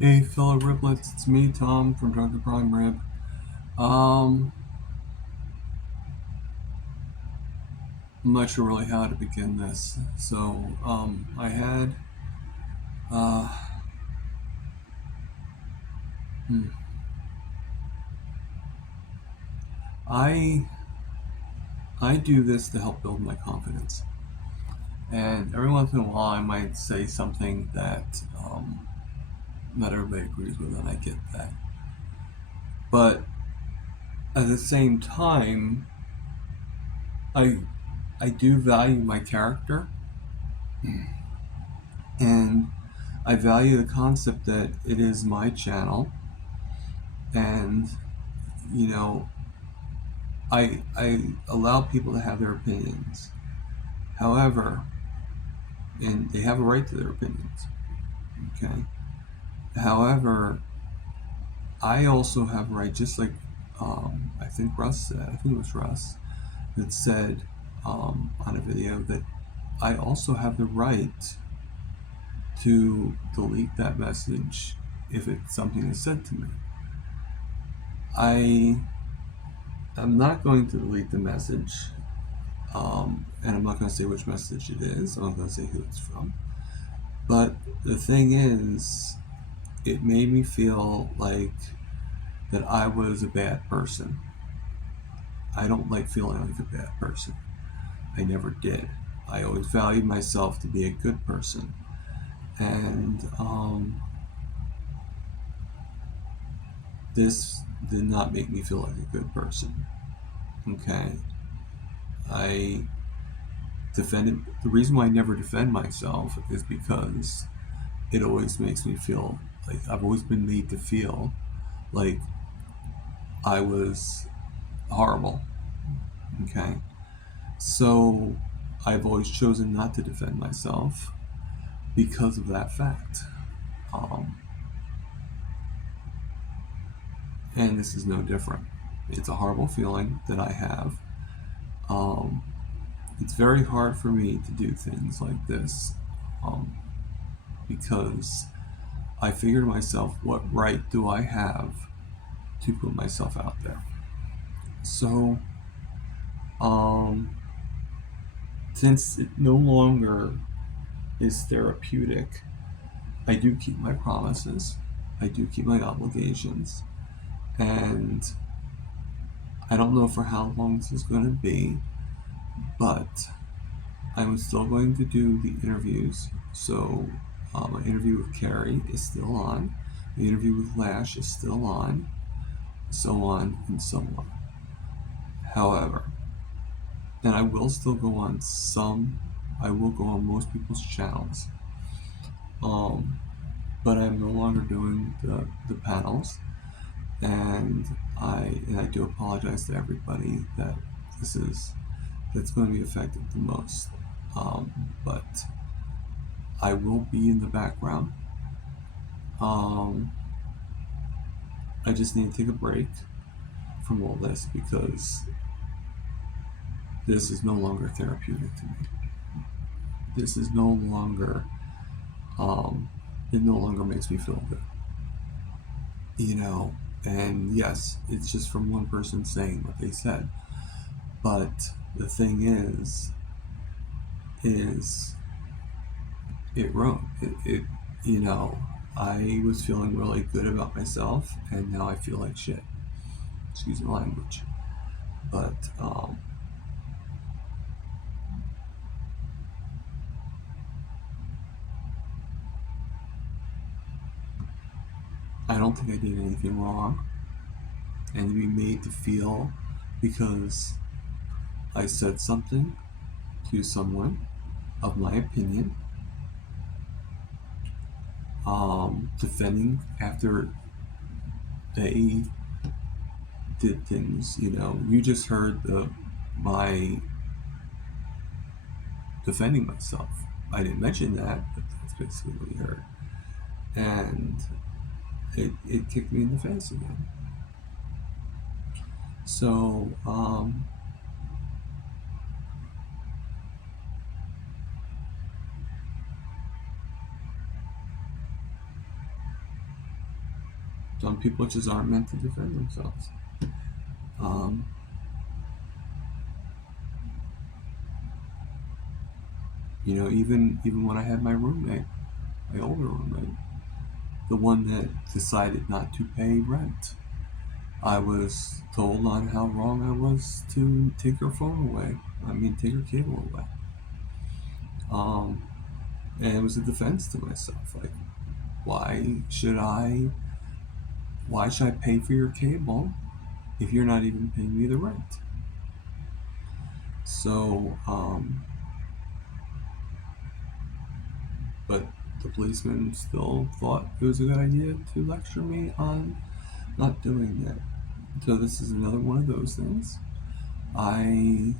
Hey, fellow Riblets, it's me, Tom from Drunken Prime Rib. Um, I'm not sure really how to begin this. I had, uh, hmm, I, I do this to help build my confidence, and every once in a while I might say something that not everybody agrees with, and I get that. But at the same time, I, I do value my character, and I value the concept that it is my channel, and you know I allow people to have their opinions. However, and they have a right to their opinions. Okay. However, I also have a right, just like I think Russ said. I think it was Russ that said on a video that I also have the right to delete that message if it's something that's said to me. I am not going to delete the message, and I'm not going to say which message it is. I'm not going to say who it's from. But the thing is, it made me feel like that I was a bad person. I don't like feeling like a bad person. I never did. I always valued myself to be a good person. And this did not make me feel like a good person. Okay. I defended. The reason why I never defend myself is because it always makes me feel like I've always been made to feel like I was horrible. Okay. So I've always chosen not to defend myself because of that fact. Um, and this is no different. It's a horrible feeling that I have. Um, it's very hard for me to do things like this um, because I figure to myself, what right do I have to put myself out there? So, um, since it no longer is therapeutic, I do keep my promises, I do keep my obligations, and I don't know for how long this is going to be, but I'm still going to do the interviews. So, my interview with Carrie is still on, the interview with Lash is still on, so on and so on. However, and I will still go on some, I will go on most people's channels, um, but I'm no longer doing the panels, and I do apologize to everybody that this is that's going to be affected the most. But I will be in the background. Um, I just need to take a break from all this because this is no longer therapeutic to me. This is no longer, um, it no longer makes me feel good. You know, and yes, it's just from one person saying what they said. But the thing is it ruined it. You know, I was feeling really good about myself, and now I feel like shit. Excuse my language, but I don't think I did anything wrong, and to be made to feel because I said something to someone of my opinion, defending after they did things. You know, you just heard my defending myself. I didn't mention that, but that's basically what you heard. And it kicked me in the face again. So, Some people just aren't meant to defend themselves. Um, even when I had my roommate, my older roommate, the one that decided not to pay rent, I was told on how wrong I was to take her phone away. Take her cable away. Um, and it was a defense to myself. Like, why should I? Why should I pay for your cable if you're not even paying me the rent? So, but the policeman still thought it was a good idea to lecture me on not doing that. So this is another one of those things. I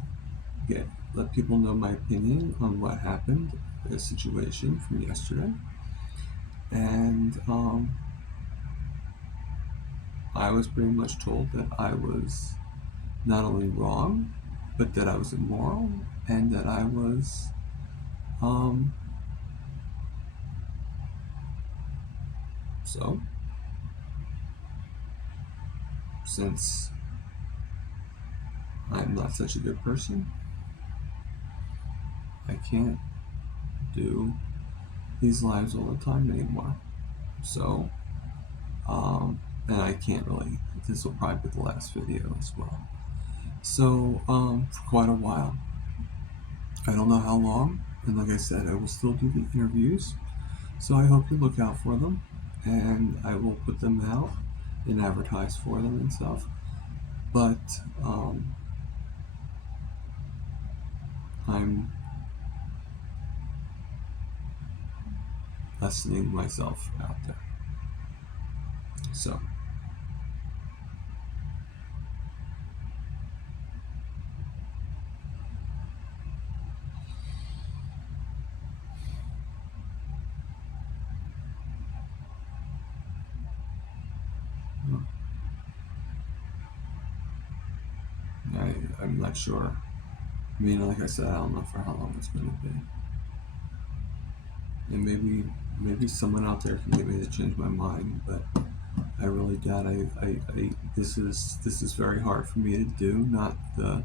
let people know my opinion on what happened, the situation from yesterday, and I was pretty much told that I was not only wrong, but that I was immoral and that I was um, so since I'm not such a good person, I can't do these lives all the time anymore. So, and I can't really, this will probably be the last video as well. So, for quite a while. I don't know how long, and like I said, I will still do the interviews. So I hope you look out for them, and I will put them out and advertise for them and stuff. But I'm lessening myself out there. So, I'm not sure. Like I said, I don't know for how long it's going to be. And maybe someone out there can get me to change my mind, but I really doubt. This is very hard for me to do. Not the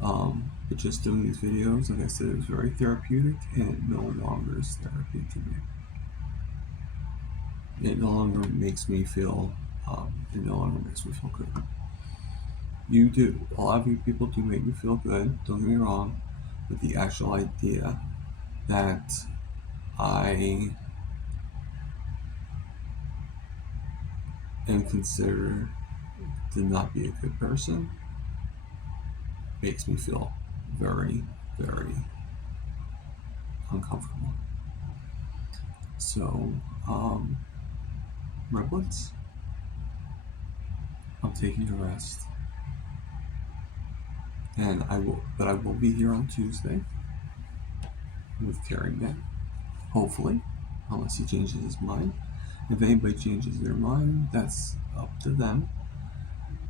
but just doing these videos, like I said, it was very therapeutic, and it no longer is therapy to me. It no longer makes me feel. It no longer makes me feel good. You do. A lot of you people do make me feel good. Don't get me wrong, but the actual idea that I am considered to not be a good person makes me feel very, very uncomfortable. So, Reblets, I'm taking a rest, and I will be here on Tuesday with Carrie Man, hopefully, unless he changes his mind. If anybody changes their mind, that's up to them.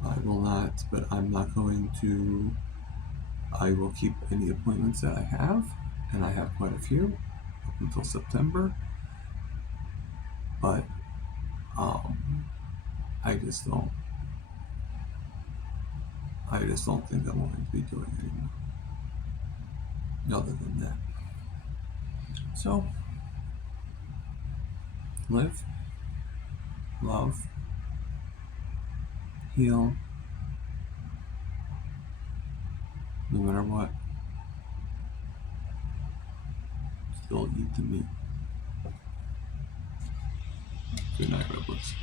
I will not, but I'm not going to. I will keep any appointments that I have, and I have quite a few up until September. But I just don't. I just don't think I'm going to be doing anymore. Other than that, so live, love, heal, no matter what. Still eat the meat. Good night, Robles.